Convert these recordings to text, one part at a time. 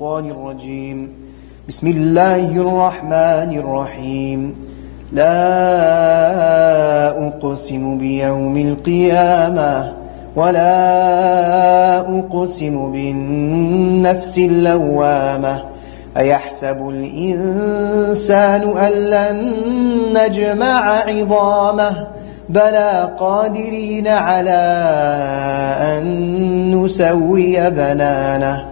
الشيطان الرجيم بسم الله الرحمن الرحيم لا أقسم بيوم القيامة ولا أقسم بالنفس اللوامة أيحسب الإنسان أن لن نجمع عظامه بلى قادرين على أن نسوي بنانه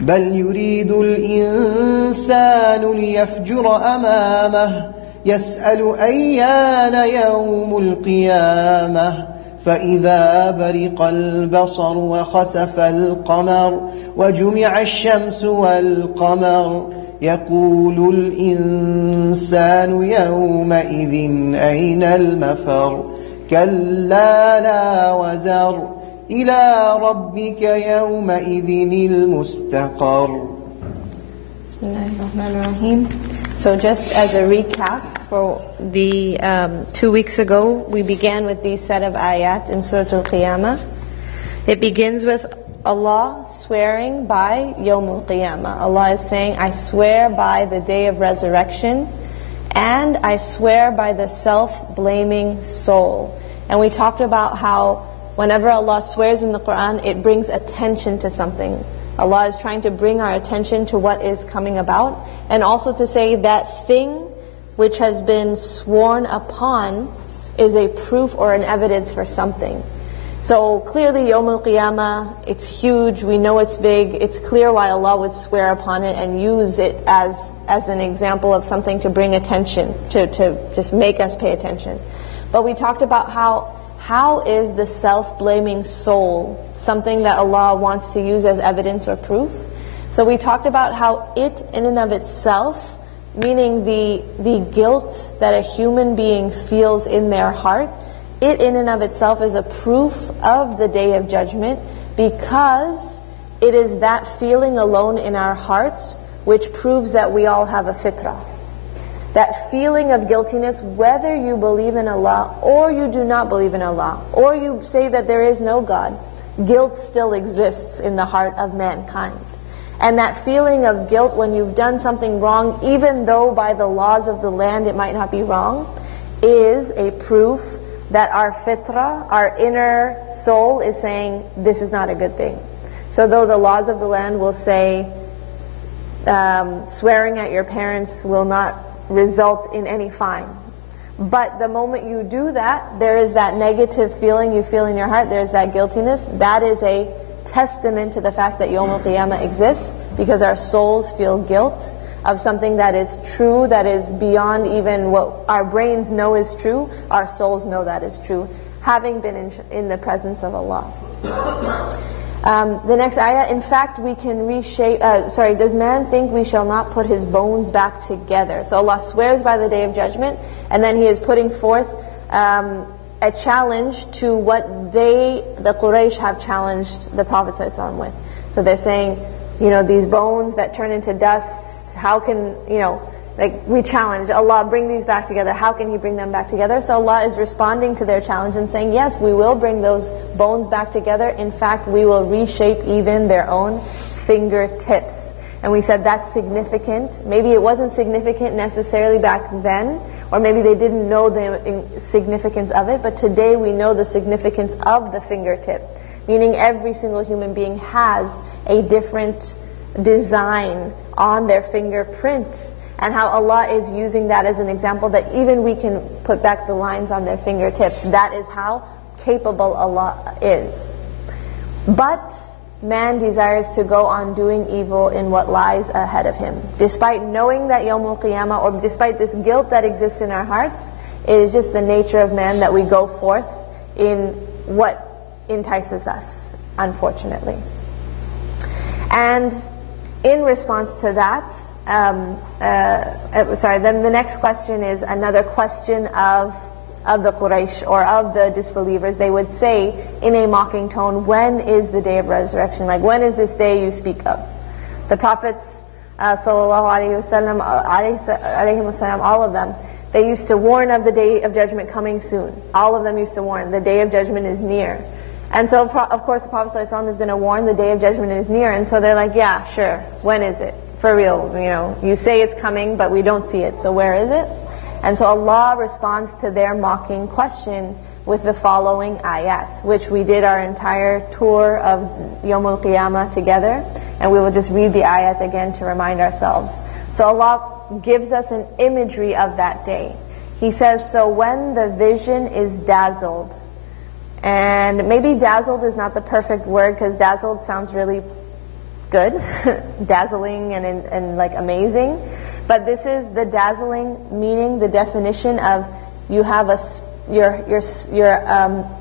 بل يريد الإنسان ليفجر أمامه يسأل أيان يوم القيامة فإذا برق البصر وخسف القمر وجمع الشمس والقمر يقول الإنسان يومئذ أين المفر كلا لا وزر إلى ربك يومئذ المستقر. Bismillahirrahmanirrahim. So just as a recap, for the 2 weeks ago we began with these set of ayat in Surah Al-Qiyamah. It begins with Allah swearing by Yawm Al-Qiyamah. Allah is saying, I swear by the day of resurrection, and I swear by the self-blaming soul. And we talked about how whenever Allah swears in the Quran, it brings attention to something. Allah is trying to bring our attention to what is coming about, and also to say that thing which has been sworn upon is a proof or an evidence for something. So clearly Yawm al-Qiyamah, it's huge, we know it's big, it's clear why Allah would swear upon it and use it as an example of something to bring attention, to just make us pay attention. But we talked about how is the self-blaming soul something that Allah wants to use as evidence or proof? So we talked about how it in and of itself, meaning the guilt that a human being feels in their heart, it in and of itself is a proof of the Day of Judgment, because it is that feeling alone in our hearts which proves that we all have a fitrah. That feeling of guiltiness, whether you believe in Allah or you do not believe in Allah, or you say that there is no God, guilt still exists in the heart of mankind. And that feeling of guilt when you've done something wrong, even though by the laws of the land it might not be wrong, is a proof that our fitrah, our inner soul, is saying this is not a good thing. So though the laws of the land will say swearing at your parents will not result in any fine, but the moment you do that, there is that negative feeling you feel in your heart, there's that guiltiness. That is a testament to the fact that Yawm al-Qiyamah exists, because our souls feel guilt of something that is true, that is beyond even what our brains know is true. Our souls know that is true, having been in the presence of Allah. The next ayah, in fact we can reshape, does man think we shall not put his bones back together? So Allah swears by the Day of Judgment, and then He is putting forth a challenge to what the Quraysh have challenged the Prophet ﷺ with. So they're saying, these bones that turn into dust, how can, we challenge Allah, bring these back together. How can He bring them back together? So Allah is responding to their challenge and saying, yes, we will bring those bones back together. In fact, we will reshape even their own fingertips. And we said that's significant. Maybe it wasn't significant necessarily back then, or maybe they didn't know the significance of it, but today we know the significance of the fingertip. Meaning every single human being has a different design on their fingerprint, and how Allah is using that as an example that even we can put back the lines on their fingertips. That is how capable Allah is. But man desires to go on doing evil in what lies ahead of him. Despite knowing that Yawm al-Qiyamah, or despite this guilt that exists in our hearts, it is just the nature of man that we go forth in what entices us, unfortunately. And in response to that, then the next question is another question of the Quraysh, or of the disbelievers. They would say in a mocking tone, when is the Day of Resurrection? Like, when is this day you speak of? The Prophets sallallahu alaihi wasallam, all of them, they used to warn of the Day of Judgment coming soon. All of them used to warn, the Day of Judgment is near. And so, of course, the Prophet ﷺ is going to warn the Day of Judgment is near, and so they're like, yeah, sure, when is it? For real, you say it's coming, but we don't see it, so where is it? And so Allah responds to their mocking question with the following ayat, which we did our entire tour of Yawmul Qiyamah together, and we will just read the ayat again to remind ourselves. So Allah gives us an imagery of that day. He says, so when the vision is dazzled, and maybe dazzled is not the perfect word, because dazzled sounds really good, dazzling and like amazing, but this is the dazzling meaning, the definition of you have your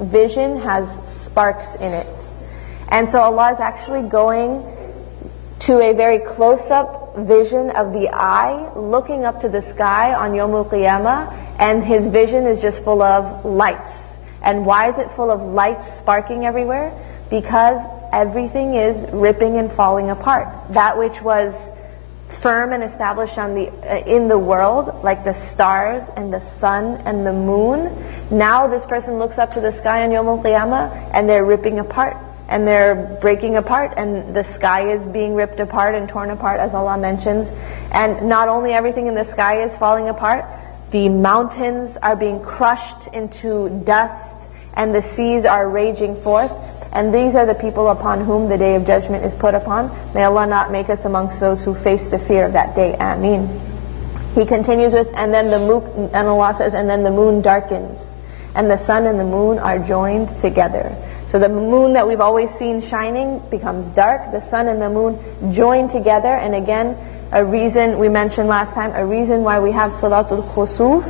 vision has sparks in it. And so Allah is actually going to a very close-up vision of the eye, looking up to the sky on Yawmul Qiyamah, and his vision is just full of lights. And why is it full of lights sparking everywhere? Because everything is ripping and falling apart. That which was firm and established in the world, like the stars and the sun and the moon, now this person looks up to the sky on Yawmul Qiyamah and they're ripping apart and they're breaking apart, and the sky is being ripped apart and torn apart, as Allah mentions. And not only everything in the sky is falling apart, the mountains are being crushed into dust and the seas are raging forth. And these are the people upon whom the Day of Judgment is put upon. May Allah not make us amongst those who face the fear of that day. Ameen. He continues with, and Allah says, and then the moon darkens, and the sun and the moon are joined together. So the moon that we've always seen shining becomes dark, the sun and the moon join together. And again, a reason we mentioned last time, a reason why we have Salatul Khusuf,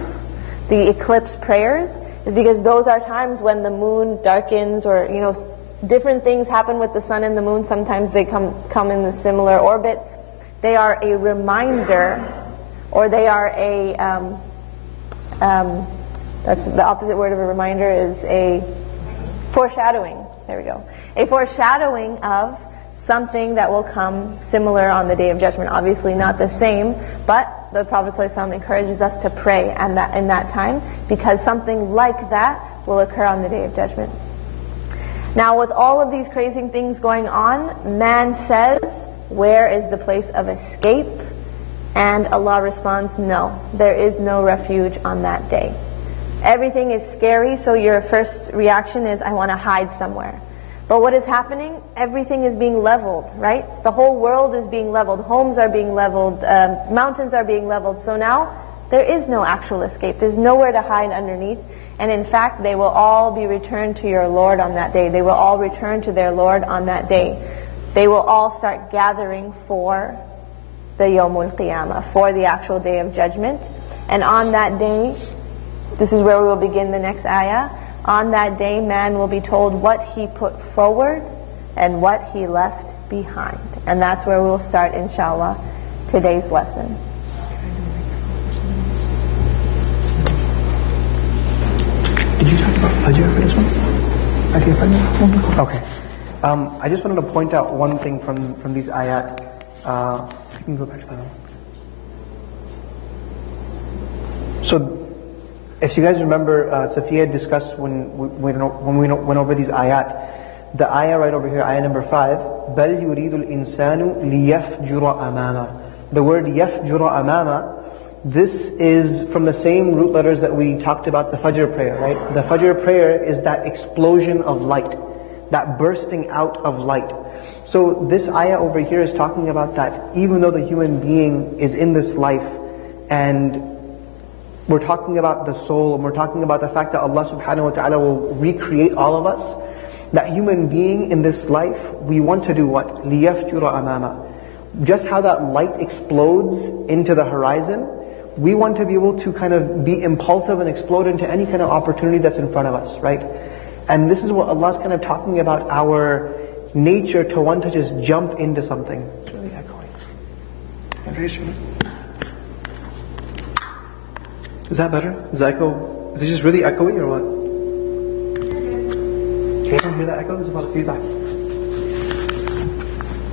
the eclipse prayers, is because those are times when the moon darkens, or different things happen with the sun and the moon. Sometimes they come in a similar orbit. They are a reminder, or they are that's the opposite word of a reminder is a foreshadowing. There we go. A foreshadowing of something that will come similar on the Day of Judgment. Obviously not the same, but the Prophet ﷺ encourages us to pray in that time, because something like that will occur on the Day of Judgment. Now, with all of these crazy things going on, man says, where is the place of escape? And Allah responds, no, there is no refuge on that day. Everything is scary, so your first reaction is, I want to hide somewhere. But what is happening? Everything is being leveled, right? The whole world is being leveled. Homes are being leveled. Mountains are being leveled. So now, there is no actual escape. There's nowhere to hide underneath. And in fact, they will all be returned to your Lord on that day. They will all return to their Lord on that day. They will all start gathering for the Yawmul Qiyamah, for the actual Day of Judgment. And on that day, this is where we will begin the next ayah. On that day, man will be told what he put forward and what he left behind. And that's where we'll start, inshallah, today's lesson. Did you talk about Fajr for this one? Okay. I just wanted to point out one thing from these ayat. You can go back to that one. So, if you guys remember, Safiya discussed when we went over these ayat, the ayah right over here, ayah number 5, بَلْ يُرِيدُ الْإِنسَانُ لِيَفْجُرَ أَمَامَ. The word يَفْجُرَ أَمَامَ, this is from the same root letters that we talked about the Fajr prayer, right? The Fajr prayer is that explosion of light, that bursting out of light. So this ayah over here is talking about that even though the human being is in this life, and we're talking about the soul, and we're talking about the fact that Allah subhanahu wa ta'ala will recreate all of us, that human being in this life, we want to do what? لِيَفْجُرَ أَمَامَ. Just how that light explodes into the horizon, we want to be able to kind of be impulsive and explode into any kind of opportunity that's in front of us, right? And this is what Allah's kind of talking about, our nature to want to just jump into something. It's really echoing. Is that better? Is it just really echoey or what? You guys don't hear that echo? There's a lot of feedback.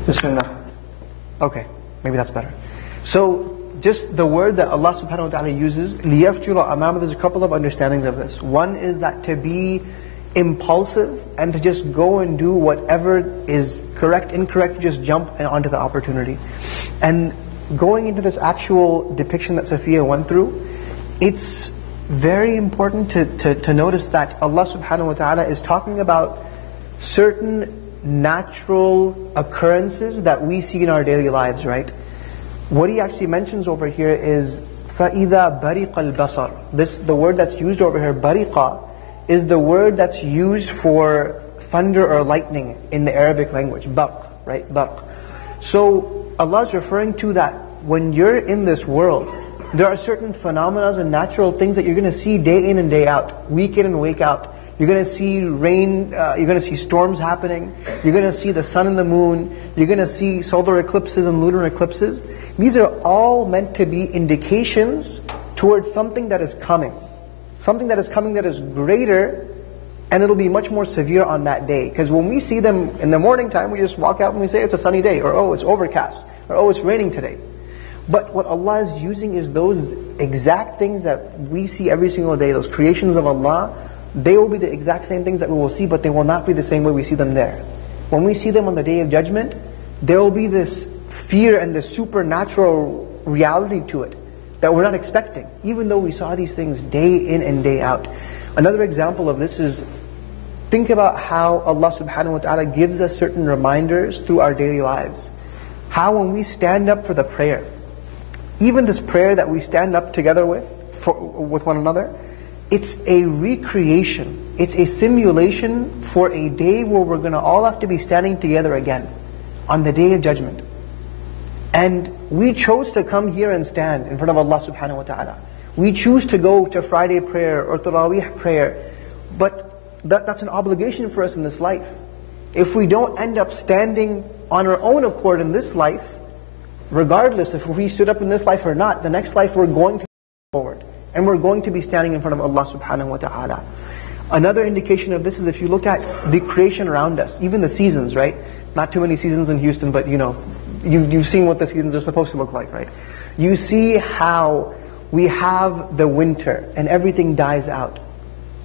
Bismillah. Okay, maybe that's better. So, just the word that Allah subhanahu wa ta'ala uses, لِيَفْجُرَ أَمَامَ, there's a couple of understandings of this. One is that to be impulsive and to just go and do whatever is correct, incorrect, just jump onto the opportunity. And going into this actual depiction that Safiya went through, it's very important to notice that Allah subhanahu wa ta'ala is talking about certain natural occurrences that we see in our daily lives, right? What he actually mentions over here is فَإِذَا بَرِقَ الْبَصَرِ. The word that's used over here, bariqa, is the word that's used for thunder or lightning in the Arabic language, barq, right? Barq. So Allah is referring to that when you're in this world, there are certain phenomena and natural things that you're going to see day in and day out, week in and week out. You're going to see rain, you're going to see storms happening, you're going to see the sun and the moon, you're going to see solar eclipses and lunar eclipses. These are all meant to be indications towards something that is coming. Something that is coming that is greater, and it'll be much more severe on that day. Because when we see them in the morning time, we just walk out and we say it's a sunny day, or oh, it's overcast, or oh, it's raining today. But what Allah is using is those exact things that we see every single day, those creations of Allah. They will be the exact same things that we will see, but they will not be the same way we see them there. When we see them on the Day of Judgment, there will be this fear and this supernatural reality to it that we're not expecting, even though we saw these things day in and day out. Another example of this is, think about how Allah subhanahu wa ta'ala gives us certain reminders through our daily lives. How when we stand up for the prayer, even this prayer that we stand up together with one another, it's a recreation, it's a simulation for a day where we're going to all have to be standing together again on the Day of Judgment. And we chose to come here and stand in front of Allah subhanahu wa ta'ala. We choose to go to Friday prayer or Taraweeh prayer, but that's an obligation for us in this life. If we don't end up standing on our own accord in this life, regardless if we stood up in this life or not, the next life we're going to go forward. And we're going to be standing in front of Allah subhanahu wa ta'ala. Another indication of this is if you look at the creation around us, even the seasons, right? Not too many seasons in Houston, but you've seen what the seasons are supposed to look like, right? You see how we have the winter and everything dies out.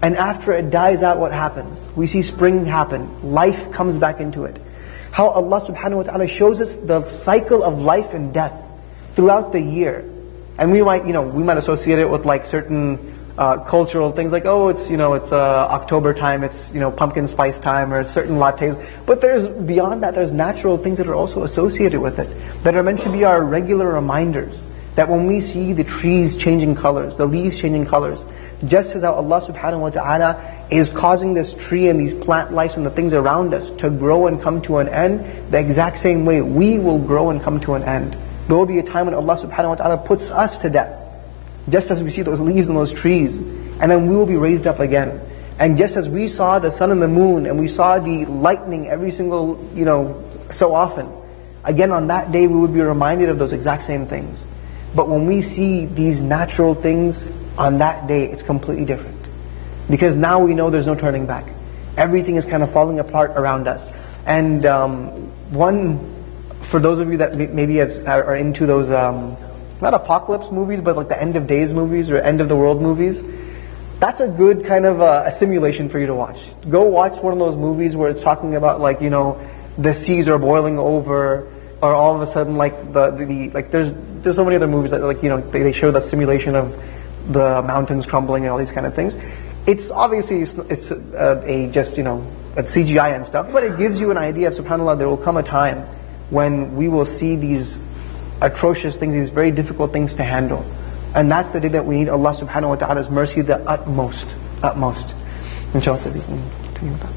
And after it dies out, what happens? We see spring happen. Life comes back into it. How Allah subhanahu wa ta'ala shows us the cycle of life and death throughout the year. And we might associate it with like certain cultural things, like it's October time, it's pumpkin spice time, or certain lattes. But there's beyond that, there's natural things that are also associated with it, that are meant to be our regular reminders. That when we see the trees changing colors, the leaves changing colors, just as how Allah subhanahu wa ta'ala is causing this tree and these plant life and the things around us to grow and come to an end, the exact same way we will grow and come to an end. There will be a time when Allah subhanahu wa ta'ala puts us to death. Just as we see those leaves and those trees. And then we will be raised up again. And just as we saw the sun and the moon, and we saw the lightning every single, so often, again on that day we would be reminded of those exact same things. But when we see these natural things on that day, it's completely different. Because now we know there's no turning back. Everything is kind of falling apart around us. And for those of you that maybe are into those, not apocalypse movies, but like the end of days movies or end of the world movies, that's a good kind of a simulation for you to watch. Go watch one of those movies where it's talking about like, the seas are boiling over, or all of a sudden like there's so many other movies that they show the simulation of the mountains crumbling and all these kind of things. It's obviously it's CGI and stuff, but it gives you an idea of, subhanAllah, there will come a time when we will see these atrocious things, these very difficult things to handle. And that's the day that we need Allah subhanahu wa ta'ala's mercy the utmost. Inshallah, we can continue with that.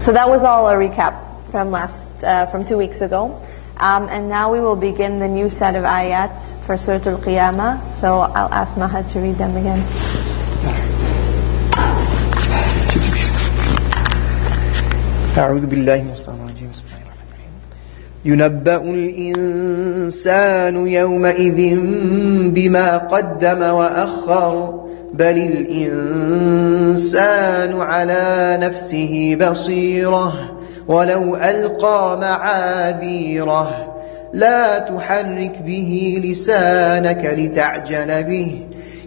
So that was all a recap from 2 weeks ago. And now we will begin the new set of ayat for Surah Al-Qiyamah. So I'll ask Maha to read them again. أعوذ بالله من الشيطان الرجيم بسم الله الرحمن الرحيم ينبأ الإنسان يومئذ بما قدم وأخر بل الإنسان على نفسه بصيرة ولو ألقى معاذيره لا تحرك به لسانك لتعجل به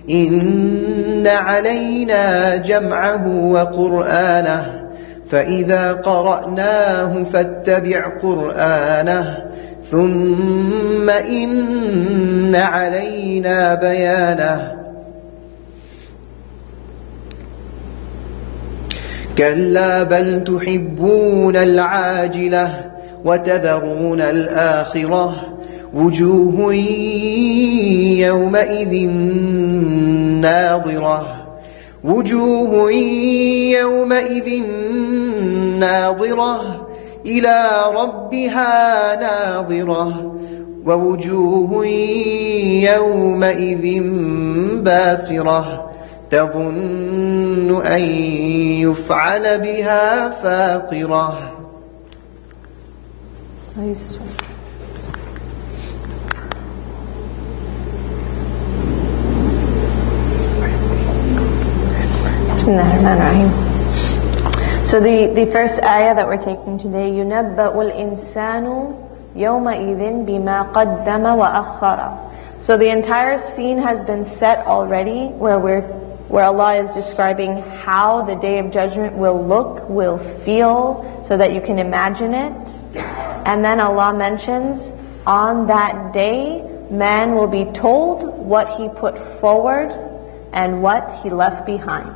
إن علينا جمعه وقرآنه فإذا قرأناه فاتبع قرآنه ثم إن علينا بيانه كلا بل تحبون العاجلة وتذرون الآخرة وجوه يومئذ ناظرة وجوه يومئذ ناظرة إلى ربها ناظرة ووجوه يومئذ باسرة تظن أن يفعل بها فاقرة. So the first ayah that we're taking today, يُنَبَّأُ الْإِنسَانُ يَوْمَئِذٍ بِمَا قَدَّمَ وَأَخَّرَ. So the entire scene has been set already where Allah is describing how the Day of Judgment will look, will feel, so that you can imagine it. And then Allah mentions, on that day, man will be told what he put forward and what he left behind.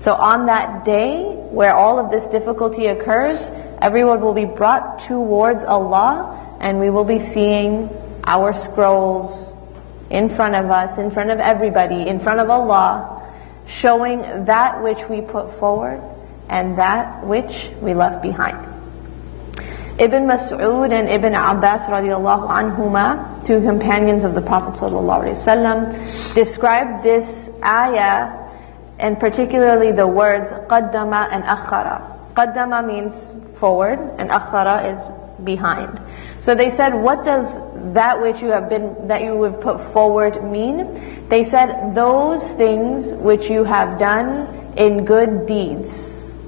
So on that day, where all of this difficulty occurs, everyone will be brought towards Allah, and we will be seeing our scrolls in front of us, in front of everybody, in front of Allah, showing that which we put forward and that which we left behind. Ibn Mas'ud and Ibn Abbas radiallahu anhuma, two companions of the Prophet sallallahu alaihi wasallam, described this ayah, and particularly the words qaddama and akhara. Qaddama means forward, and akhara is behind. So they said, what does that which you have put forward mean? They said, those things which you have done in good deeds.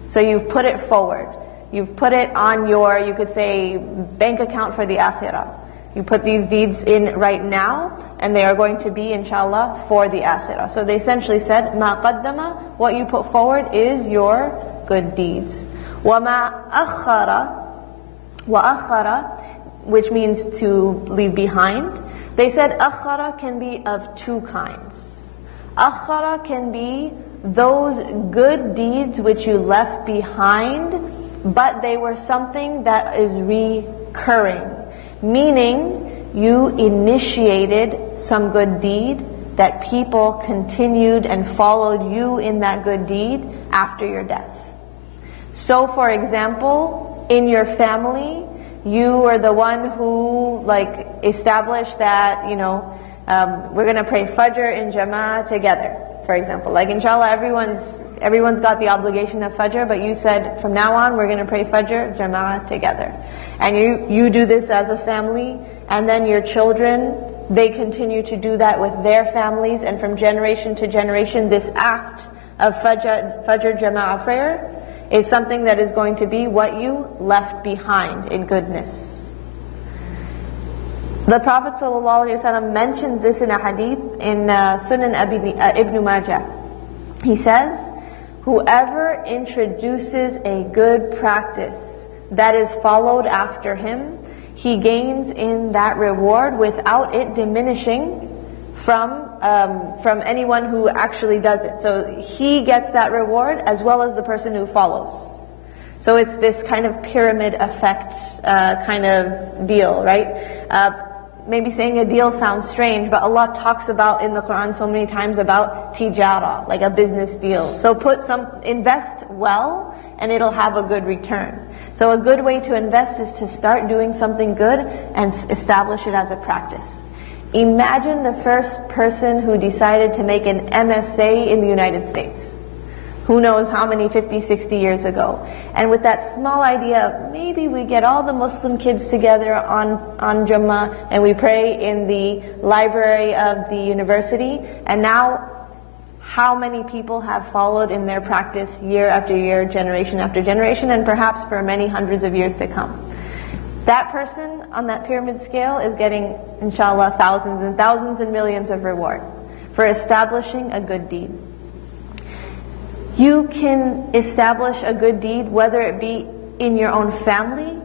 So you've put it forward. You've put it on your, you could say, bank account for the akhirah. You put these deeds in right now, and they are going to be, inshallah, for the akhirah. So they essentially said, ma qaddama, what you put forward is your good deeds. Wa ma akhara, wa akhara, which means to leave behind. They said akhara can be of two kinds. Akhara can be those good deeds which you left behind, but they were something that is recurring. Meaning, you initiated some good deed that people continued and followed you in that good deed after your death. So for example, in your family, you were the one who established that, we're going to pray Fajr in Jama'ah together, for example. Inshallah, everyone's got the obligation of Fajr, but you said, from now on, we're going to pray Fajr, Jama'ah together. And you do this as a family, and then your children, they continue to do that with their families, and from generation to generation, this act of Fajr Jama'ah prayer is something that is going to be what you left behind in goodness. The Prophet ﷺ mentions this in a hadith in Sunan Ibn Majah. He says, whoever introduces a good practice that is followed after him, he gains in that reward without it diminishing from anyone who actually does it. So he gets that reward as well as the person who follows. So it's this kind of pyramid effect kind of deal, right? Maybe saying a deal sounds strange, but Allah talks about in the Quran so many times about tijara, like a business deal. So invest well, and it'll have a good return. So a good way to invest is to start doing something good and establish it as a practice. Imagine the first person who decided to make an MSA in the United States. who knows how many 50, 60 years ago. And with that small idea of maybe we get all the Muslim kids together on Jummah and we pray in the library of the university, and now how many people have followed in their practice year after year, generation after generation, and perhaps for many hundreds of years to come. That person on that pyramid scale is getting, inshallah, thousands and thousands and millions of reward for establishing a good deed. You can establish a good deed, whether it be in your own family,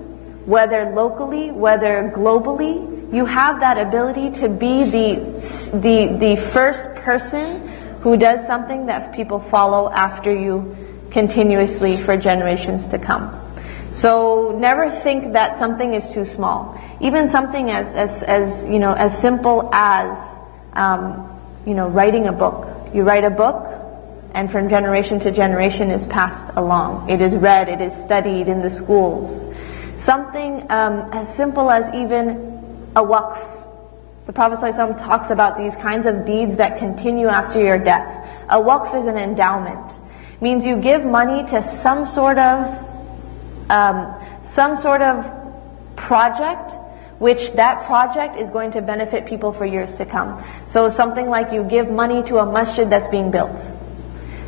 whether locally, whether globally. You have that ability to be the first person who does something that people follow after you continuously for generations to come. So never think that something is too small. Even something as simple as writing a book. You write a book, and from generation to generation is passed along. It is read, it is studied in the schools. Something as simple as even a waqf. The Prophet ﷺ talks about these kinds of deeds that continue after your death. A waqf is an endowment. It means you give money to some sort of project, which that project is going to benefit people for years to come. So something like you give money to a masjid that's being built.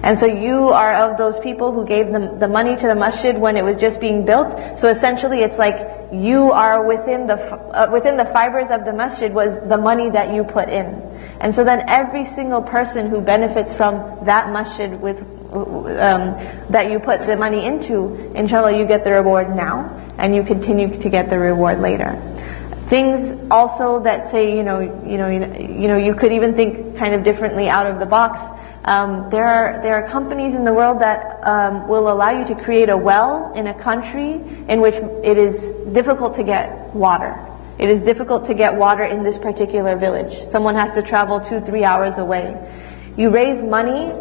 And so you are of those people who gave the money to the masjid when it was just being built. So essentially it's like you are within the fibers of the masjid was the money that you put in. And so then every single person who benefits from that masjid that you put the money into, inshallah you get the reward now, and you continue to get the reward later. Things also that say, you could even think kind of differently out of the box. There are companies in the world that will allow you to create a well in a country in which it is difficult to get water. It is difficult to get water in this particular village. Someone has to travel 2-3 hours away. You raise money,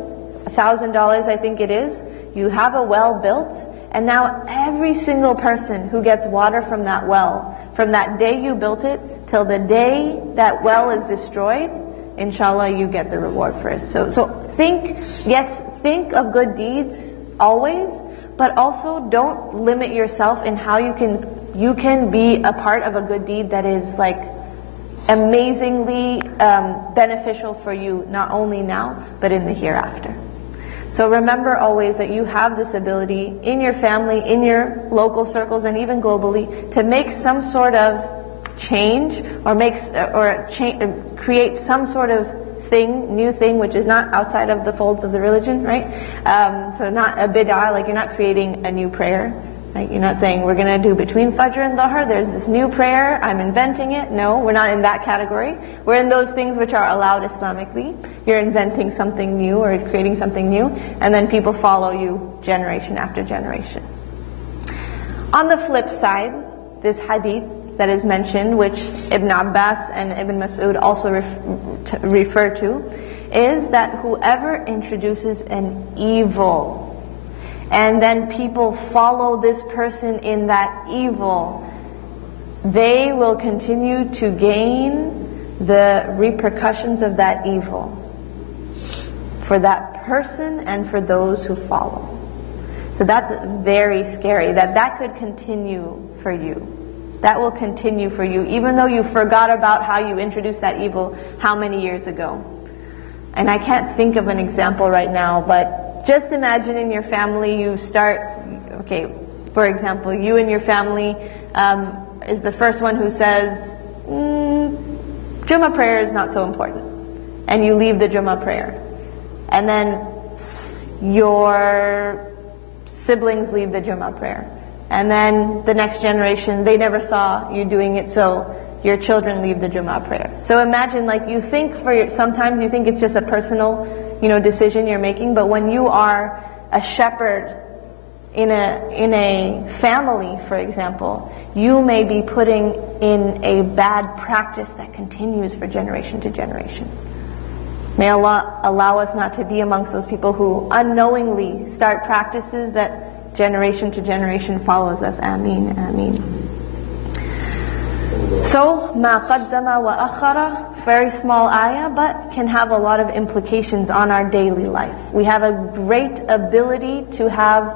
$1,000 I think it is, you have a well built, and now every single person who gets water from that well, from that day you built it till the day that well is destroyed, inshallah you get the reward for it. So think of good deeds always, but also don't limit yourself in how you can be a part of a good deed that is like amazingly beneficial for you, not only now, but in the hereafter. So remember always that you have this ability in your family, in your local circles, and even globally, to make some sort of change or create some sort of new thing, which is not outside of the folds of the religion, right? So not a bid'ah, like you're not creating a new prayer, right? You're not saying we're going to do between Fajr and Dhuhr, there's this new prayer, I'm inventing it. No, we're not in that category. We're in those things which are allowed Islamically. You're inventing something new or creating something new, and then people follow you generation after generation. On the flip side, this hadith that is mentioned, which Ibn Abbas and Ibn Mas'ud also refer to, is that whoever introduces an evil and then people follow this person in that evil, they will continue to gain the repercussions of that evil for that person and for those who follow. So that's very scary, that could continue for you. That will continue for you, even though you forgot about how you introduced that evil how many years ago. And I can't think of an example right now, but just imagine in your family you start, for example, you and your family is the first one who says, Jummah prayer is not so important. And you leave the Jummah prayer. And then your siblings leave the Jummah prayer. And then the next generation, they never saw you doing it, so your children leave the Jummah prayer. So imagine, sometimes you think it's just a personal, decision you're making, but when you are a shepherd in a family, for example, you may be putting in a bad practice that continues for generation to generation. May Allah allow us not to be amongst those people who unknowingly start practices that generation to generation follows us. Ameen, ameen. So, مَا قَدَّمَ وَأَخَّرَ, very small ayah, but can have a lot of implications on our daily life. We have a great ability to have,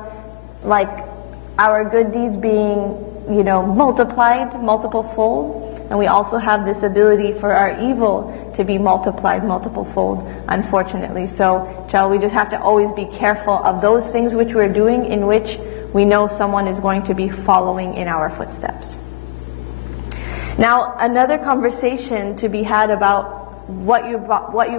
like, our good deeds being, multiplied, multiple fold. And we also have this ability for our evil to be multiplied, multiple fold, unfortunately. So, shall we just have to always be careful of those things which we're doing in which we know someone is going to be following in our footsteps. Now, another conversation to be had about what you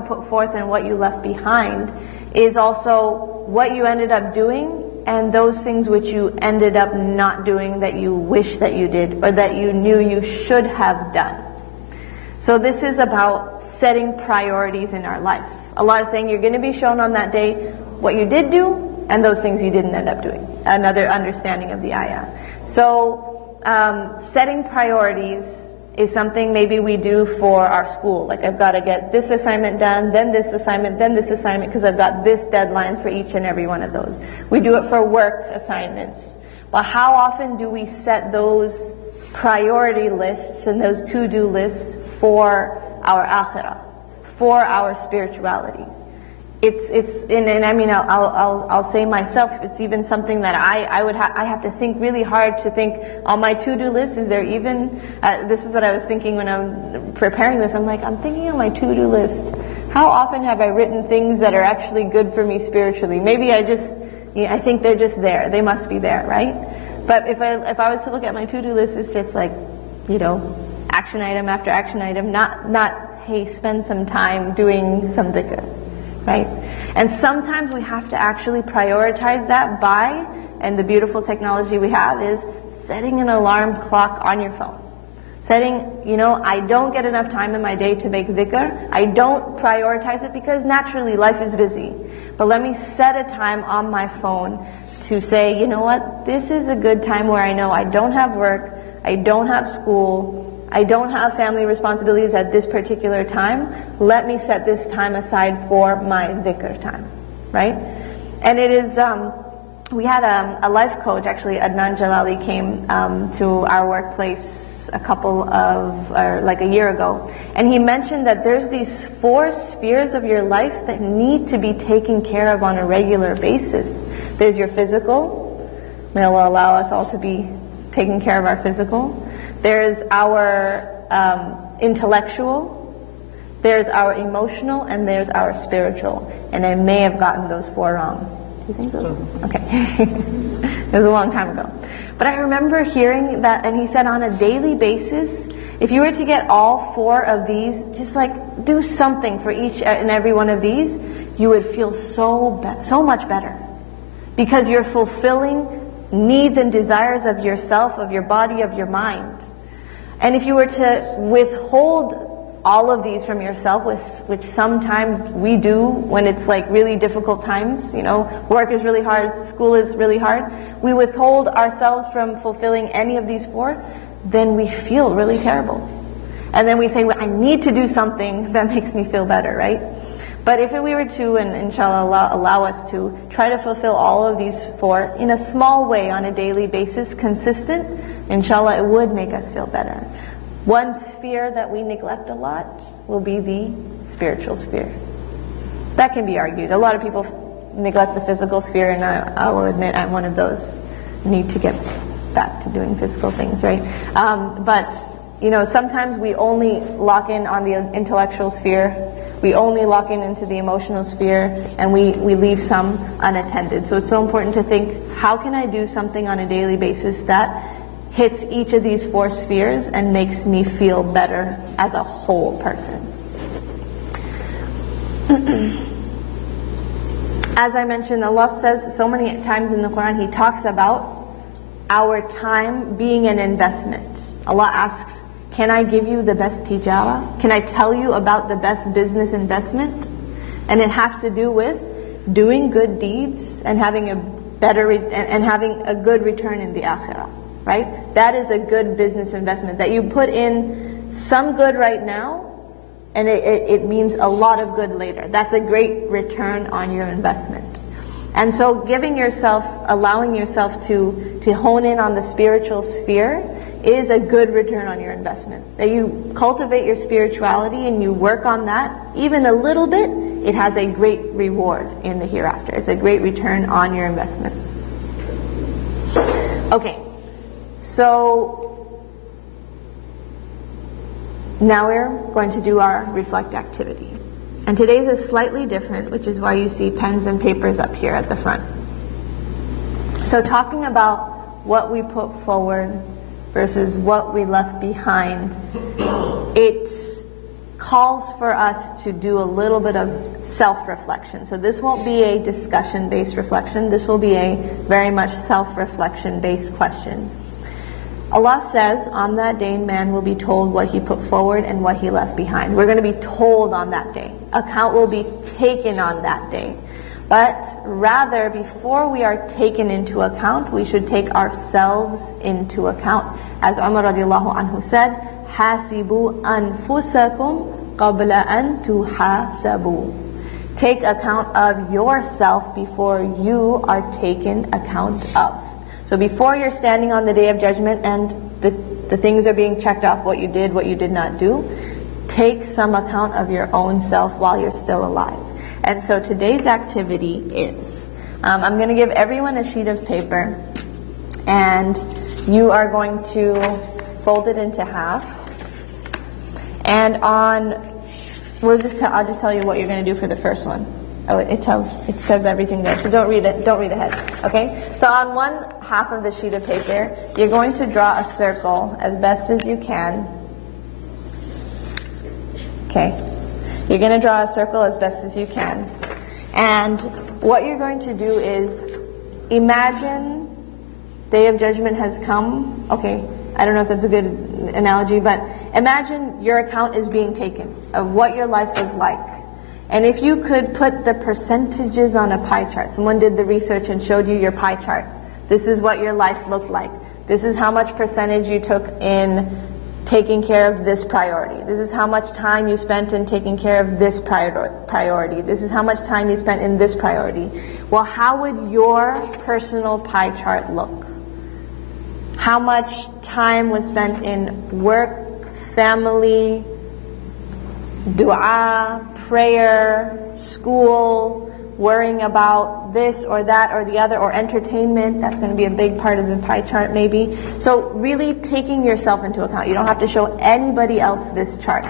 put forth and what you left behind is also what you ended up doing and those things which you ended up not doing that you wish that you did or that you knew you should have done. So this is about setting priorities in our life. Allah is saying you're going to be shown on that day what you did do and those things you didn't end up doing. Another understanding of the ayah. So setting priorities is something maybe we do for our school. Like, I've got to get this assignment done, then this assignment, then this assignment, because I've got this deadline for each and every one of those. We do it for work assignments. But how often do we set those priority lists and those to-do lists for our akhirah, for our spirituality? I'll say myself, it's even something that I have to think really hard to think on my to-do list. Is there even, this is what I was thinking when I'm preparing this. I'm thinking on my to-do list, how often have I written things that are actually good for me spiritually? Maybe I think they're just there. They must be there, right? But if I was to look at my to-do list, it's just like, action item after action item, not hey, spend some time doing some dhikr. Right? And sometimes we have to actually prioritize that by, and the beautiful technology we have is setting an alarm clock on your phone. Setting, I don't get enough time in my day to make dhikr. I don't prioritize it because naturally life is busy. But let me set a time on my phone to say, you know what, this is a good time where I know I don't have work, I don't have school, I don't have family responsibilities at this particular time. Let me set this time aside for my dhikr time, right? And it is, we had a life coach, actually, Adnan Jalali came to our workplace a year ago. And he mentioned that there's these 4 spheres of your life that need to be taken care of on a regular basis. There's your physical. May Allah allow us all to be taking care of our physical. There's our intellectual, there's our emotional, and there's our spiritual. And I may have gotten those 4 wrong. Do you think those? Okay. It was a long time ago. But I remember hearing that, and he said on a daily basis, if you were to get all 4 of these, just like do something for each and every one of these, you would feel so much better. Because you're fulfilling needs and desires of yourself, of your body, of your mind. And if you were to withhold all of these from yourself, which sometimes we do when it's like really difficult times, work is really hard, school is really hard, we withhold ourselves from fulfilling any of these 4, then we feel really terrible. And then we say, well, I need to do something that makes me feel better, right? But if we were to, and inshallah allow us to, try to fulfill all of these 4 in a small way on a daily basis, consistent, inshallah it would make us feel better. One sphere that we neglect a lot will be the spiritual sphere. That can be argued. A lot of people neglect the physical sphere, and I will admit I'm one of those. Need to get back to doing physical things, right? But sometimes we only lock in on the intellectual sphere, we only lock into the emotional sphere, and we leave some unattended. So it's so important to think, how can I do something on a daily basis that hits each of these 4 spheres and makes me feel better as a whole person? As I mentioned, Allah says so many times in the Quran, He talks about our time being an investment. Allah asks, can I give you the best tijara? Can I tell you about the best business investment? And it has to do with doing good deeds and having a good return in the akhirah, right? That is a good business investment, that you put in some good right now, and it means a lot of good later. That's a great return on your investment. And so allowing yourself to hone in on the spiritual sphere is a good return on your investment. That you cultivate your spirituality and you work on that, even a little bit, it has a great reward in the hereafter. It's a great return on your investment. Okay, so now we're going to do our reflect activity. And today's is slightly different, which is why you see pens and papers up here at the front. So talking about what we put forward versus what we left behind, it calls for us to do a little bit of self-reflection. So this won't be a discussion-based reflection. This will be a very much self-reflection-based question. Allah says, on that day, man will be told what he put forward and what he left behind. We're going to be told on that day. Account will be taken on that day. But rather, before we are taken into account, we should take ourselves into account. As Umar radiallahu anhu said, حَاسِبُوا أَنفُسَكُمْ قَبْلَ أَن تُحَاسَبُوا. Take account of yourself before you are taken account of. So before you're standing on the Day of Judgment and the things are being checked off, what you did not do, take some account of your own self while you're still alive. And so today's activity is, I'm going to give everyone a sheet of paper, and you are going to fold it into half. And I'll just tell you what you're going to do for the first one. Oh, it says everything there, so don't read ahead. Okay? So on one half of the sheet of paper, you're going to draw a circle as best as you can. Okay? You're going to draw a circle as best as you can. And what you're going to do is imagine Day of Judgment has come. Okay, I don't know if that's a good analogy, but imagine your account is being taken of what your life was like. And if you could put the percentages on a pie chart, someone did the research and showed you your pie chart. This is what your life looked like. This is how much percentage you took in taking care of this priority. This is how much time you spent in taking care of this priority. This is how much time you spent in this priority. Well, how would your personal pie chart look? How much time was spent in work, family, dua, prayer, school, worrying about this or that or the other, or entertainment? That's going to be a big part of the pie chart maybe. So really taking yourself into account. You don't have to show anybody else this chart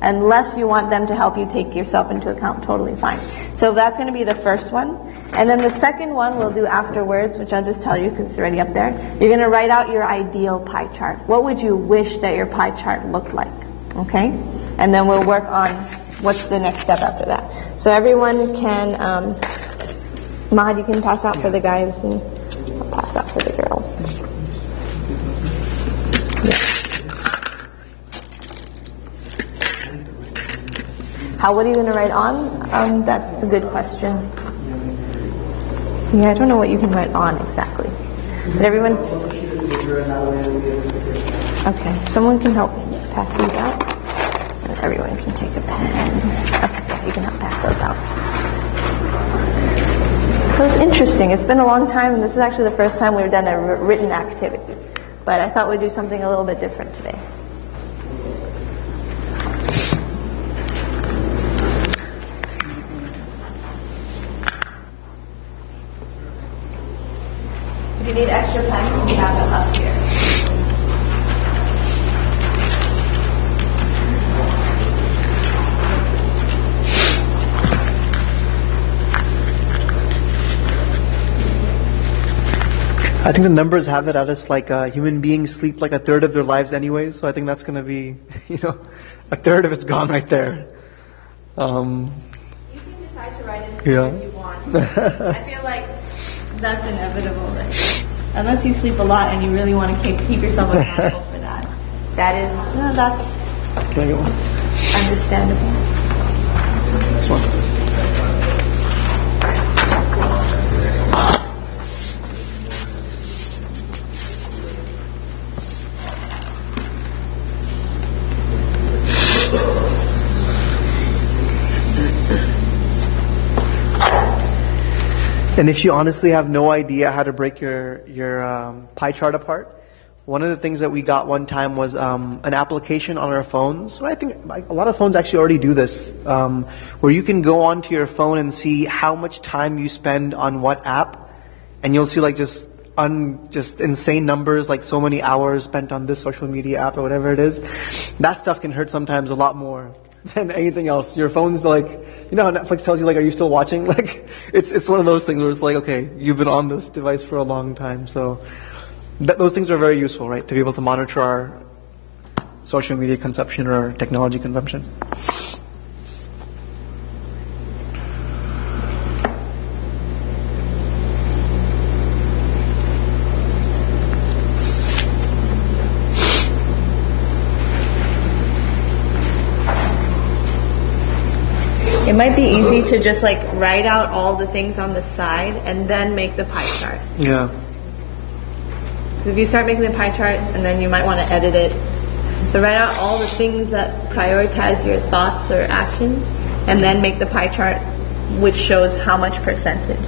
unless you want them to help you take yourself into account. Totally fine. So that's going to be the first one. And then the second one we'll do afterwards, which I'll just tell you because it's already up there. You're going to write out your ideal pie chart. What would you wish that your pie chart looked like? Okay? And then we'll work on what's the next step after that. So everyone can, Mahad, you can pass out for the guys and I'll pass out for the girls. Yeah. What are you going to write on? That's a good question. Yeah, I don't know what you can write on exactly. But everyone... Okay, someone can help pass these out. And everyone can take a pen. Okay, you can help pass those out. So it's interesting. It's been a long time, and this is actually the first time we've done a written activity. But I thought we'd do something a little bit different today. If you need extra pens, we have them up here. I think the numbers have it at us like human beings sleep like a third of their lives anyways, so I think that's going to be, a third of it's gone right there. You can decide to write in sleep if you want. I feel like that's inevitable. Unless you sleep a lot and you really want to keep yourself accountable for that. That's Can I get one? Understandable. This one. And if you honestly have no idea how to break your pie chart apart, one of the things that we got one time was an application on our phones. So I think a lot of phones actually already do this, where you can go onto your phone and see how much time you spend on what app, and you'll see like just insane numbers, like so many hours spent on this social media app or whatever it is. That stuff can hurt sometimes a lot more than anything else. Your phone's like, you know how Netflix tells you like, are you still watching? Like, it's one of those things where it's like, okay, you've been on this device for a long time. So those things are very useful, right? To be able to monitor our social media consumption or our technology consumption. It might be easy to just like write out all the things on the side and then make the pie chart. Yeah. So if you start making the pie chart, and then you might want to edit it. So write out all the things that prioritize your thoughts or actions, and then make the pie chart, which shows how much percentage.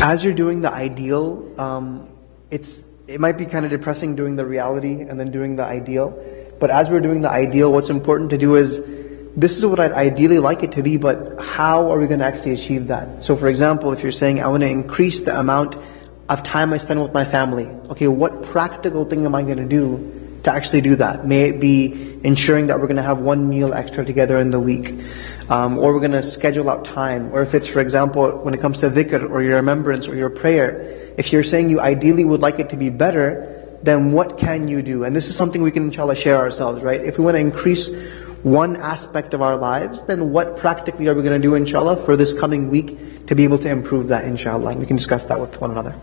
As you're doing the ideal, it might be kind of depressing doing the reality and then doing the ideal. But as we're doing the ideal, what's important to do is, this is what I'd ideally like it to be, but how are we going to actually achieve that? So for example, if you're saying, I want to increase the amount of time I spend with my family, okay, what practical thing am I going to do to to actually do that. May it be ensuring that we're going to have one meal extra together in the week, or we're going to schedule out time, or if it's, for example, when it comes to dhikr or your remembrance or your prayer, if you're saying you ideally would like it to be better, then what can you do? And this is something we can inshallah share ourselves, right? If we want to increase one aspect of our lives, then what practically are we going to do inshallah for this coming week to be able to improve that inshallah? And we can discuss that with one another.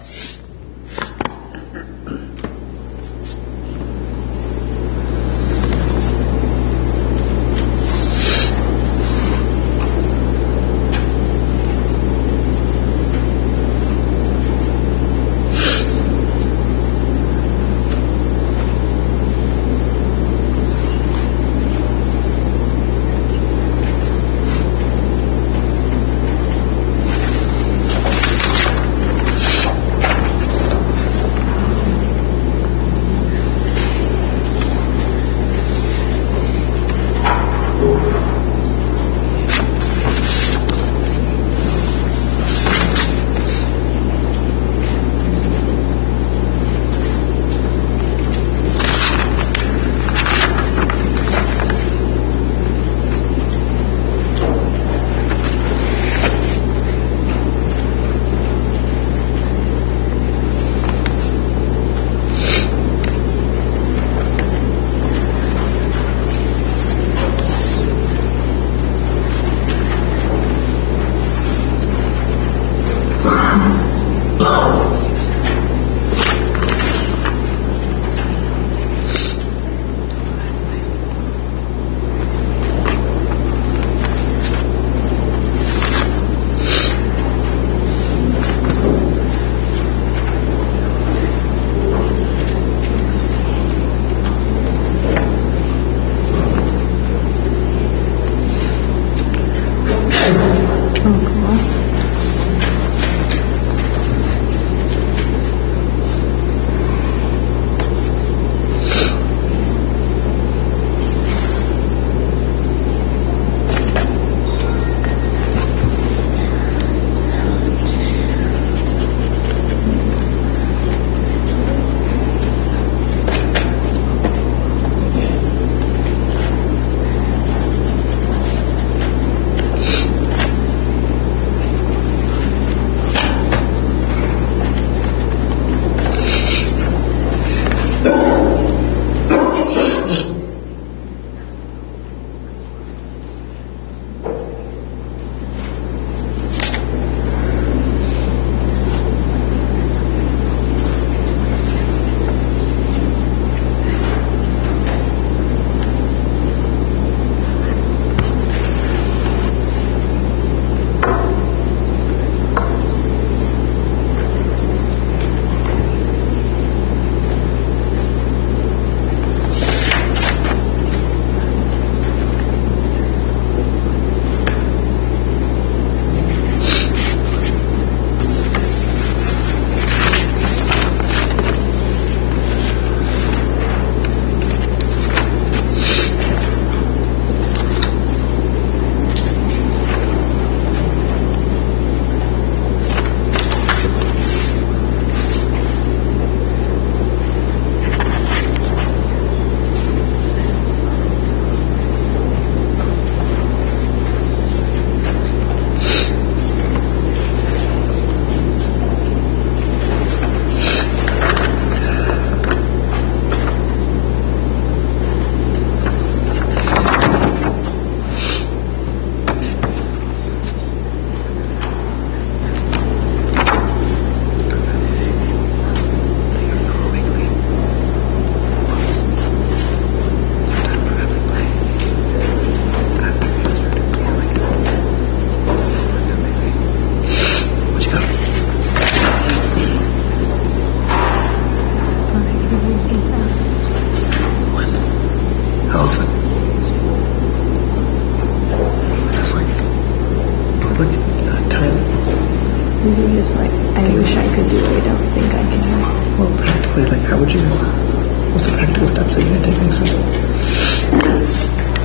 These are just like, I wish I could do it, I don't think I can. Well, practically, like how would you, what's the practical steps that you're going to take next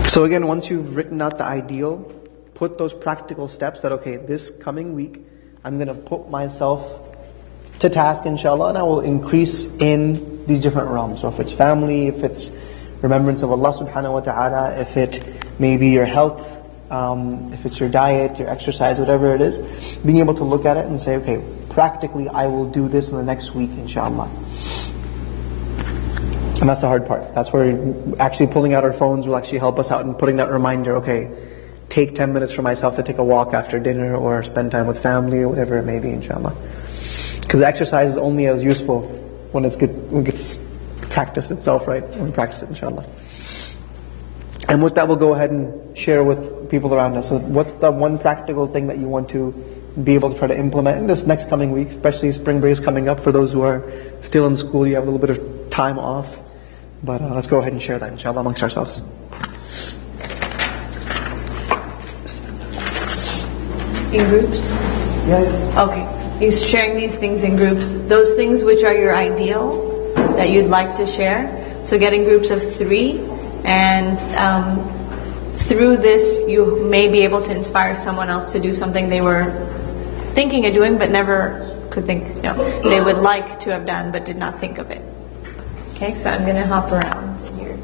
week? So again, once you've written out the ideal, put those practical steps that, okay, this coming week, I'm going to put myself to task, inshallah, and I will increase in these different realms. So if it's family, if it's remembrance of Allah subhanahu wa ta'ala, if it may be your health, if it's your diet, your exercise, whatever it is, being able to look at it and say, okay, practically I will do this in the next week, inshallah. And that's the hard part. That's where actually pulling out our phones will actually help us out and putting that reminder, okay, take 10 minutes for myself to take a walk after dinner or spend time with family or whatever it may be, inshallah. Because the exercise is only as useful when it gets practice itself, right? When we practice it, inshallah. And with that, we'll go ahead and share with people around us. So what's the one practical thing that you want to be able to try to implement in this next coming week, especially spring break is coming up. For those who are still in school, you have a little bit of time off. But let's go ahead and share that, inshallah, amongst ourselves. In groups? Yeah. Okay. You're sharing these things in groups. Those things which are your ideal, that you'd like to share. So get in groups of 3, and through this you may be able to inspire someone else to do something they were thinking of doing but never could think, they would like to have done but did not think of it. Okay, so I'm going to hop around here.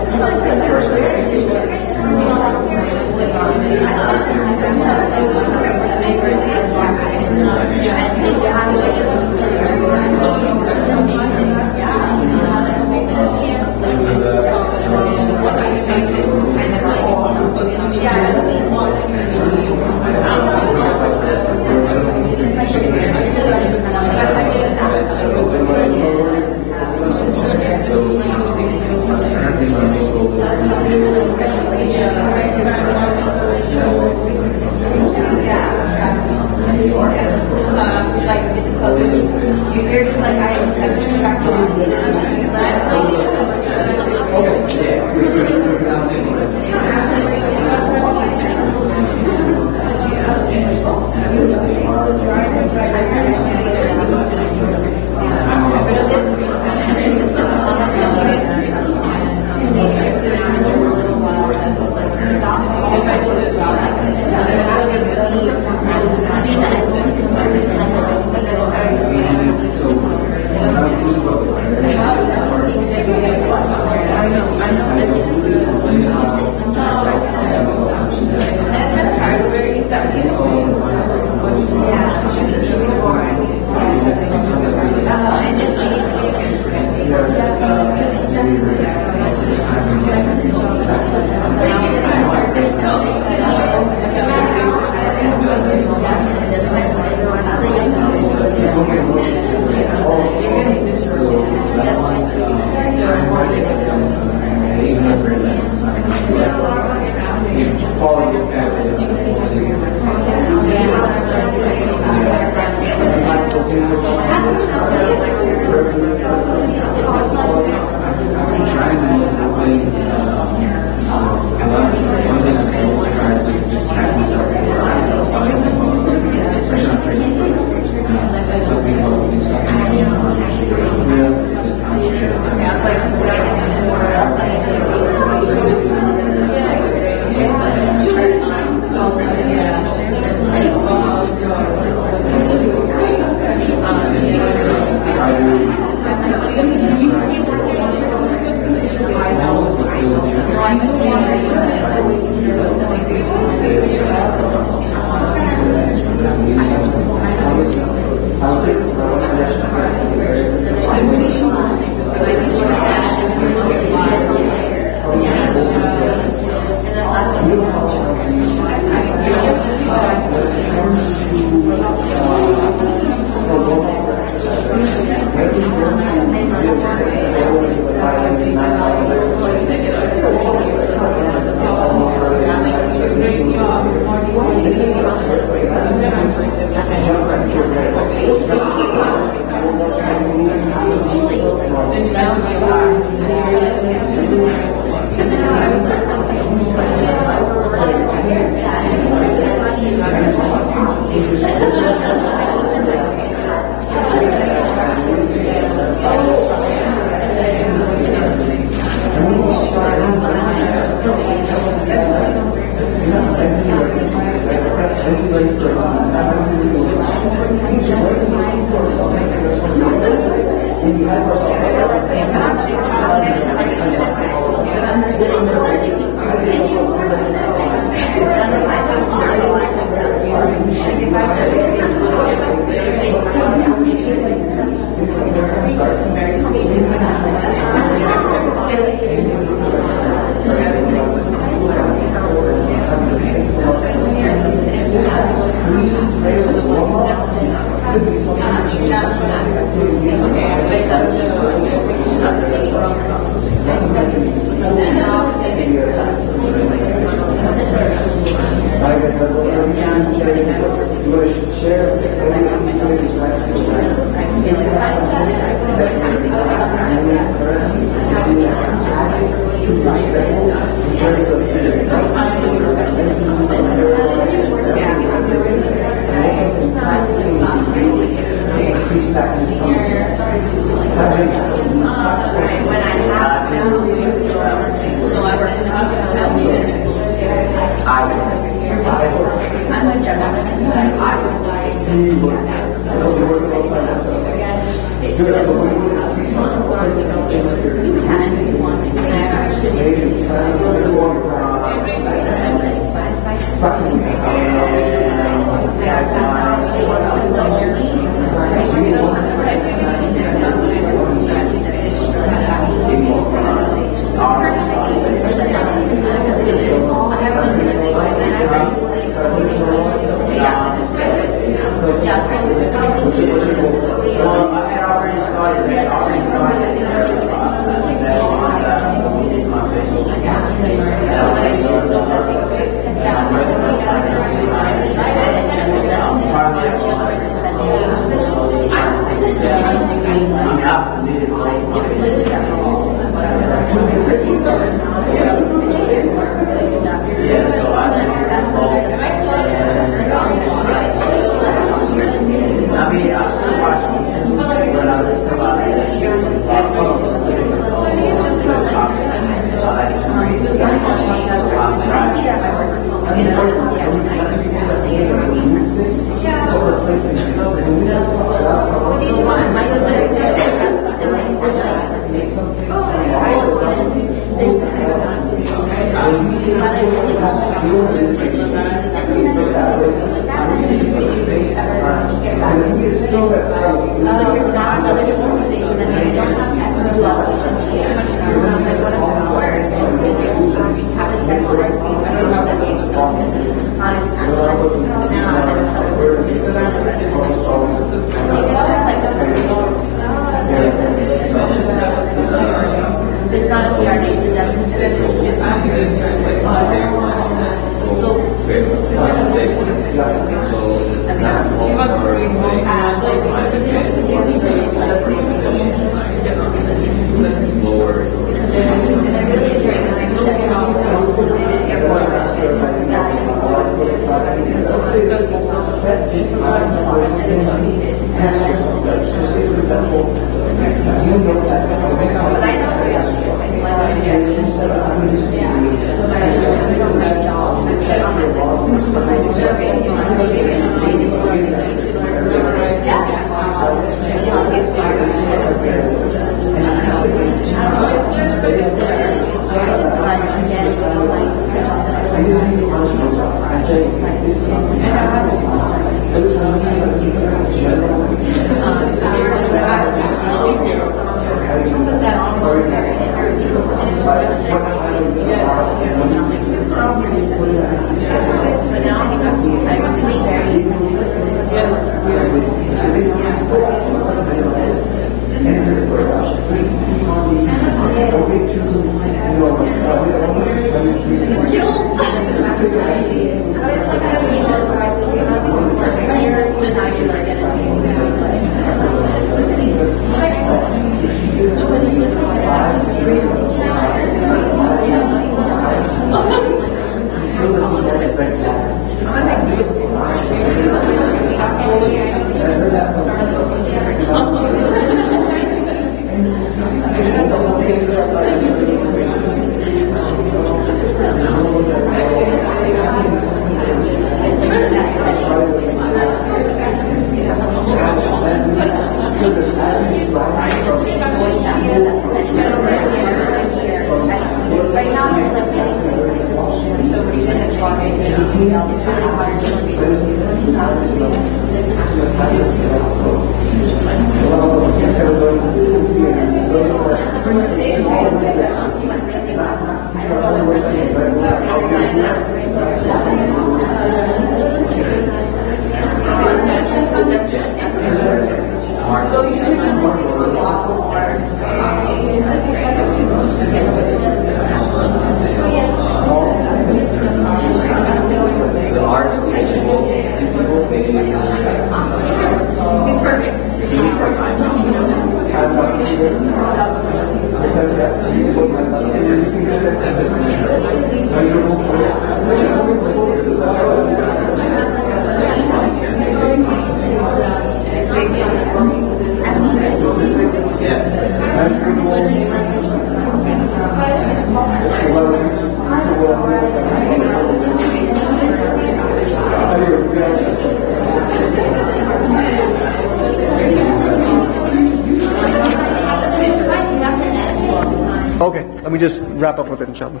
Okay, let me just wrap up with it, inshallah.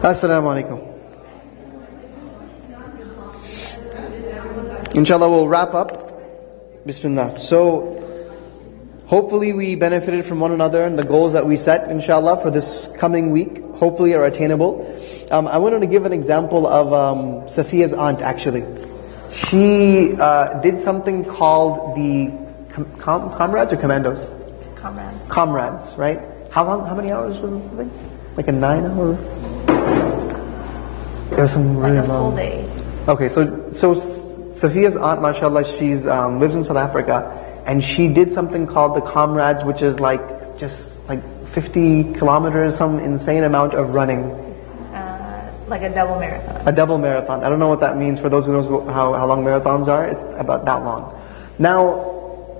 Assalamu alaikum. Inshallah, we'll wrap up. Bismillah. So, hopefully we benefited from one another and the goals that we set, inshallah, for this coming week, hopefully are attainable. I wanted to give an example of Safiya's aunt, actually. She did something called the comrades or commandos? Comrades. Comrades, right? How many hours was it? Like a 9 hour? It was some really Like a long. full day. Okay, so Safiya's aunt, mashallah, she's lives in South Africa, and she did something called the Comrades, which is like just like 50 kilometers, some insane amount of running. Like a double marathon. A double marathon. I don't know what that means for those who knows how long marathons are. It's about that long. Now,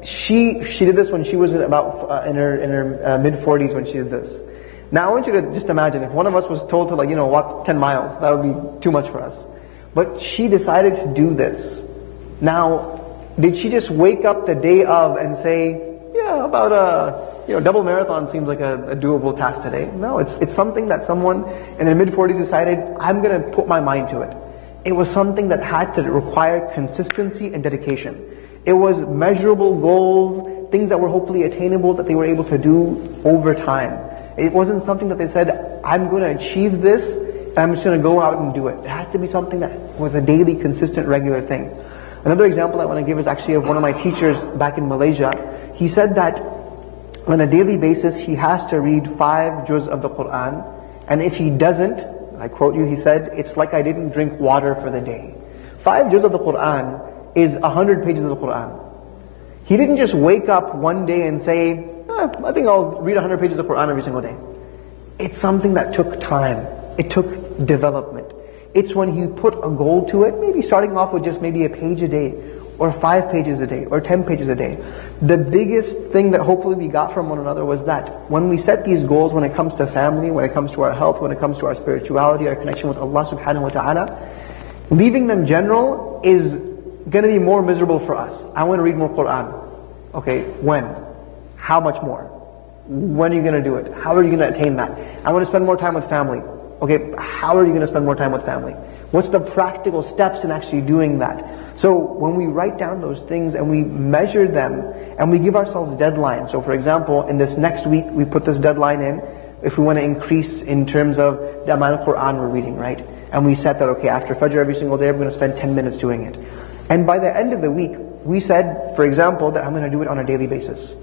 she did this when she was in her mid 40s when she did this. Now I want you to just imagine if one of us was told to walk 10 miles, that would be too much for us. But she decided to do this. Now, did she just wake up the day of and say, yeah, about double marathon seems like a doable task today? No, it's something that someone in their mid 40s decided, I'm going to put my mind to it. It was something that had to require consistency and dedication. It was measurable goals, things that were hopefully attainable that they were able to do over time. It wasn't something that they said, I'm going to achieve this, and I'm just going to go out and do it. It has to be something that was a daily, consistent, regular thing. Another example I want to give is actually of one of my teachers back in Malaysia. He said that on a daily basis, he has to read 5 juz of the Quran, and if he doesn't, I quote you, he said, it's like I didn't drink water for the day. 5 juz of the Quran is 100 pages of the Quran. He didn't just wake up one day and say, I think I'll read 100 pages of the Quran every single day. It's something that took time. It took development. It's when you put a goal to it, maybe starting off with just maybe a page a day, or 5 pages a day, or 10 pages a day. The biggest thing that hopefully we got from one another was that when we set these goals, when it comes to family, when it comes to our health, when it comes to our spirituality, our connection with Allah subhanahu wa ta'ala, leaving them general is going to be more miserable for us. I want to read more Quran. Okay, when? How much more? When are you going to do it? How are you going to attain that? I want to spend more time with family. Okay, how are you going to spend more time with family? What's the practical steps in actually doing that? So when we write down those things and we measure them and we give ourselves deadlines. So for example, in this next week, we put this deadline in if we want to increase in terms of the amount of Quran we're reading, right? And we set that, okay, after Fajr every single day, we're going to spend 10 minutes doing it. And by the end of the week, we said, for example, that I'm going to do it on a daily basis.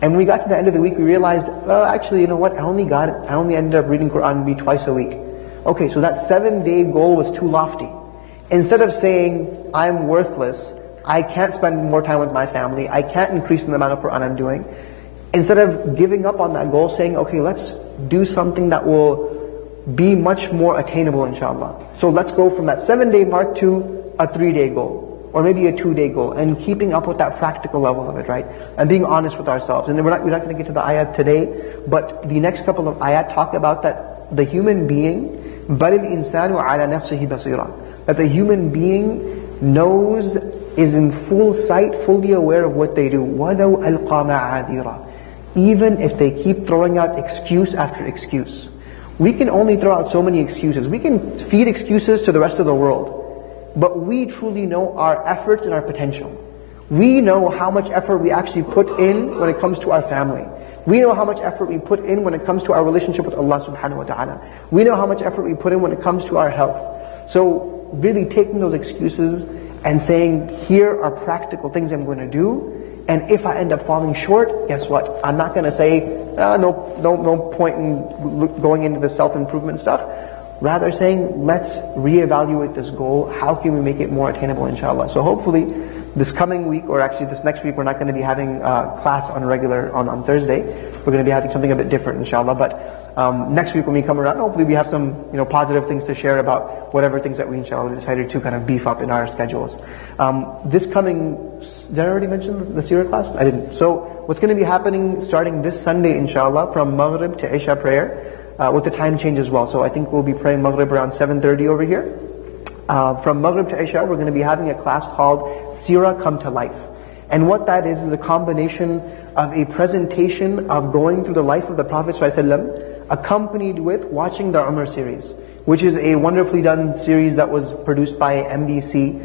And when we got to the end of the week, we realized, actually, you know what, I only ended up reading Quran maybe twice a week. Okay, so that 7-day goal was too lofty. Instead of saying, I'm worthless, I can't spend more time with my family, I can't increase in the amount of Quran I'm doing, instead of giving up on that goal, saying, okay, let's do something that will be much more attainable, inshallah. So let's go from that 7-day mark to a 3-day goal. Or maybe a 2-day goal, and keeping up with that practical level of it, right? And being honest with ourselves. And we're not going to get to the ayat today, but the next couple of ayat talk about that the human being, بَلِ الْإِنسَانُ عَلَى نَفْسِهِ بَصِيرًا, that the human being knows, is in full sight, fully aware of what they do. وَلَوْ أَلْقَى مَعَاذِيرًا, even if they keep throwing out excuse after excuse. We can only throw out so many excuses. We can feed excuses to the rest of the world. But we truly know our efforts and our potential. We know how much effort we actually put in when it comes to our family. We know how much effort we put in when it comes to our relationship with Allah subhanahu wa ta'ala. We know how much effort we put in when it comes to our health. So really taking those excuses and saying, here are practical things I'm going to do, and if I end up falling short, guess what? I'm not going to say, no point in going into the self-improvement stuff. Rather saying, let's reevaluate this goal. How can we make it more attainable, inshallah? So hopefully, this coming week, or actually this next week, we're not going to be having class on Thursday. We're going to be having something a bit different, inshallah. But next week when we come around, hopefully we have some positive things to share about whatever things that we, inshallah, decided to kind of beef up in our schedules. This coming, did I already mention the Sirah class? I didn't. So what's going to be happening starting this Sunday, inshallah, from Maghrib to Isha prayer, with the time change as well. So I think we'll be praying Maghrib around 7:30 over here. From Maghrib to Isha, we're going to be having a class called Sirah Come to Life. And what that is a combination of a presentation of going through the life of the Prophet ﷺ, accompanied with watching the Umar series, which is a wonderfully done series that was produced by MBC.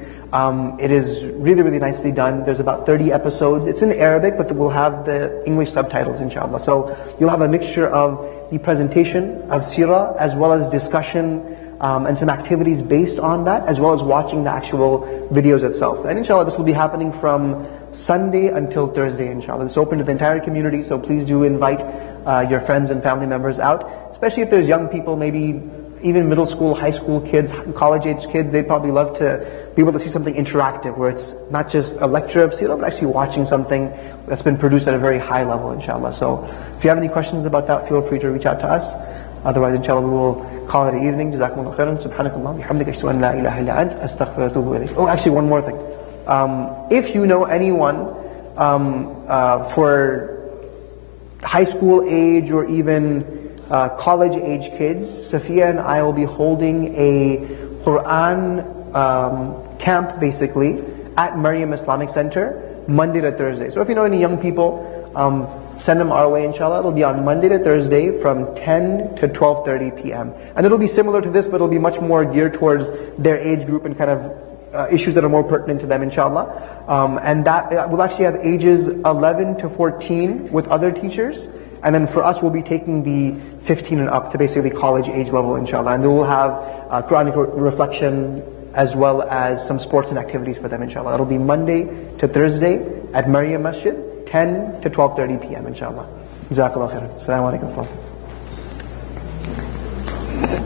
It is really, really nicely done. There's about 30 episodes. It's in Arabic, but we'll have the English subtitles, inshallah. So you'll have a mixture of the presentation of Sirah, as well as discussion, and some activities based on that, as well as watching the actual videos itself. And inshallah, this will be happening from Sunday until Thursday, inshallah. It's open to the entire community, so please do invite your friends and family members out, especially if there's young people, maybe even middle school, high school kids, college-age kids. They'd probably love to be able to see something interactive, where it's not just a lecture of Sirah, but actually watching something that's been produced at a very high level, inshallah. So if you have any questions about that, feel free to reach out to us. Otherwise, inshallah, we will call it an evening. Jazakumullah khairan. Subhanakallah. Bihamdika ashhadu an la ilaha illa ant. Astaghfiruka wa atubu ilayk. Oh, actually, one more thing. If you know anyone for high school age or even college age kids, Safiya and I will be holding a Quran camp, basically, at Maryam Islamic Center, Monday to Thursday. So if you know any young people, send them our way, inshallah. It'll be on Monday to Thursday from 10 to 12:30 p.m. And it'll be similar to this, but it'll be much more geared towards their age group and kind of issues that are more pertinent to them, inshallah. And that we'll actually have ages 11 to 14 with other teachers. And then for us, we'll be taking the 15 and up to basically college age level, inshallah. And then we'll have Quranic reflection, as well as some sports and activities for them, inshallah. It'll be Monday to Thursday at Maryam Masjid, 10 to 12:30 p.m., inshallah. Jazakallah khairan. Assalamu alaikum.